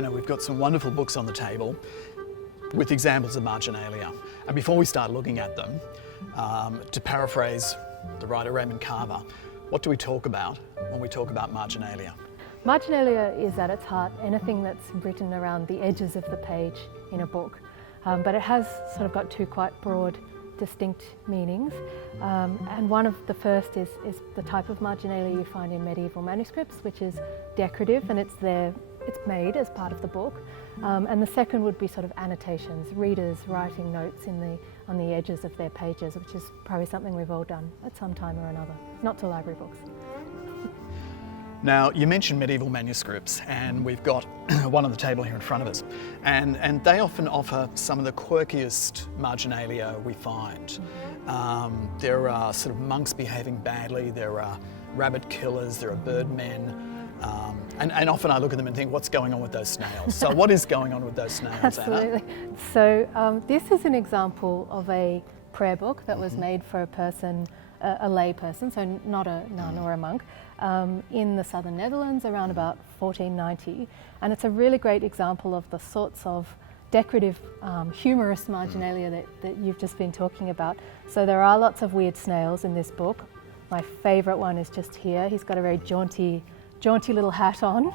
Anna, we've got some wonderful books on the table with examples of marginalia. And before we start looking at them, to paraphrase the writer Raymond Carver, what do we talk about when we talk about marginalia? Marginalia is at its heart anything that's written around the edges of the page in a book, but it has sort of got two quite broad, distinct meanings. And one of the first is the type of marginalia you find in medieval manuscripts, which is decorative, and it's made as part of the book. And the second would be sort of annotations, readers writing notes on the edges of their pages, which is probably something we've all done at some time or another, not to library books. Now, you mentioned medieval manuscripts, and we've got one on the table here in front of us, and they often offer some of the quirkiest marginalia we find. There are sort of monks behaving badly, there are rabbit killers, there are birdmen, and often I look at them and think, what's going on with those snails? So what is going on with those snails, Absolutely. Anna? So this is an example of a prayer book that was made for a person, a lay person, so not a nun or a monk, in the southern Netherlands around about 1490. And it's a really great example of the sorts of decorative, humorous marginalia that you've just been talking about. So there are lots of weird snails in this book. My favourite one is just here. He's got a very jaunty little hat on.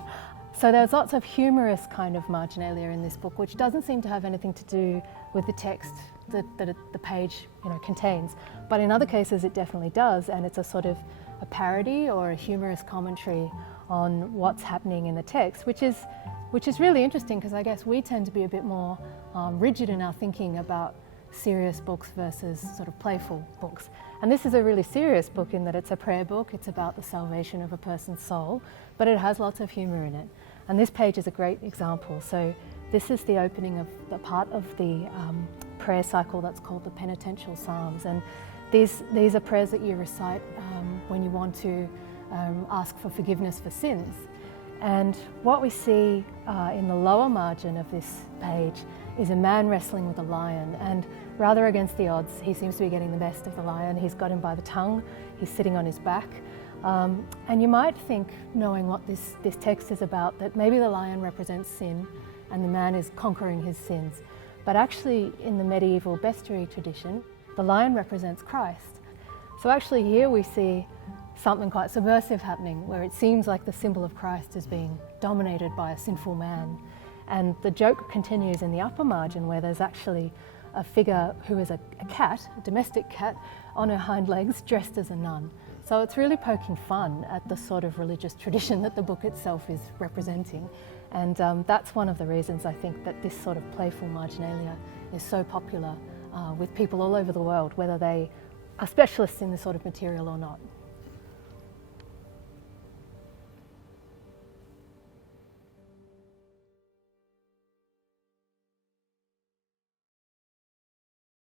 So there's lots of humorous kind of marginalia in this book, which doesn't seem to have anything to do with the text that the page contains. But in other cases it definitely does, and it's a sort of a parody or a humorous commentary on what's happening in the text, which is really interesting, because I guess we tend to be a bit more rigid in our thinking about serious books versus sort of playful books. And this is a really serious book in that it's a prayer book, it's about the salvation of a person's soul, but it has lots of humour in it. And this page is a great example. So this is the opening of the part of the prayer cycle that's called the penitential psalms. And these are prayers that you recite when you want to ask for forgiveness for sins. And what we see in the lower margin of this page is a man wrestling with a lion, and rather against the odds, he seems to be getting the best of the lion. He's got him by the tongue, he's sitting on his back. And you might think, knowing what this text is about, that maybe the lion represents sin and the man is conquering his sins. But actually, in the medieval bestiary tradition, the lion represents Christ. So actually here we see something quite subversive happening, where it seems like the symbol of Christ is being dominated by a sinful man. And the joke continues in the upper margin, where there's actually a figure who is a cat, a domestic cat, on her hind legs, dressed as a nun. So it's really poking fun at the sort of religious tradition that the book itself is representing. And that's one of the reasons I think that this sort of playful marginalia is so popular with people all over the world, whether they are specialists in this sort of material or not.